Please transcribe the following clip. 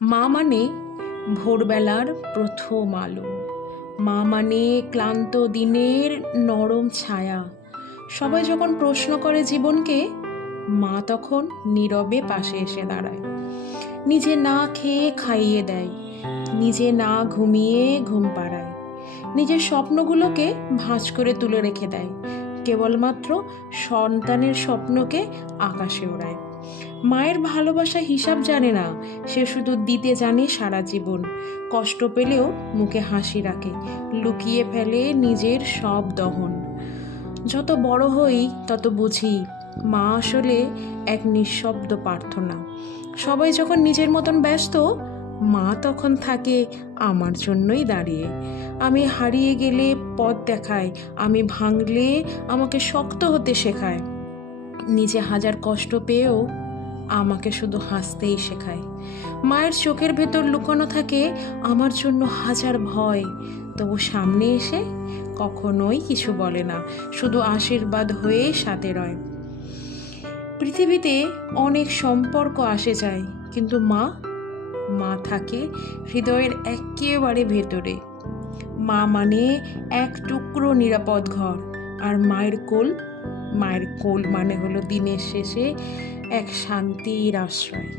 মা মানে ভোরবেলার প্রথম আলো, মা মানে ক্লান্ত দিনের নরম ছায়া। সবাই যখন প্রশ্ন করে জীবনকে, মা তখন নীরবে পাশে এসে দাঁড়ায়। নিজে না খেয়ে খাইয়ে দেয়, নিজে না ঘুমিয়ে ঘুম পাড়ায়, নিজের স্বপ্নগুলোকে ভাঁজ করে তুলে রেখে দেয়, কেবলমাত্র সন্তানের স্বপ্নকে আকাশে ওড়ায়। মায়ের ভালোবাসা হিসাব জানে না, সে শুধু দিতে জানে সারা জীবন। কষ্ট পেলেও মুখে হাসি রাখে, লুকিয়ে ফেলে নিজের সব দহন। যত বড় হই তত বুঝি মা আসলে এক নিঃশব্দ প্রার্থনা। সবাই যখন নিজের মতন ব্যস্ত, মা তখন থাকে আমার জন্যই দাঁড়িয়ে। আমি হারিয়ে গেলে পথ দেখায়, আমি ভাঙলে আমাকে শক্ত হতে শেখায়। নিজে হাজার কষ্ট পেয়েও আমাকে শুধু হাসতেই শেখায়। মায়ের চোখের ভেতর লুকানো থাকে আমার জন্য হাজার ভয়, তবু সামনে এসে কখনোই কিছু বলে না, শুধু আশীর্বাদ হয়ে সাথে রয়। পৃথিবীতে অনেক সম্পর্ক আসে যায়, কিন্তু মা থাকে হৃদয়ের একেবারে ভেতরে। মা মানে এক টুকরো নিরাপদ ঘর, আর মায়ের কোল মানে হলো দিনের শেষে এক শান্তির আশ্রয়।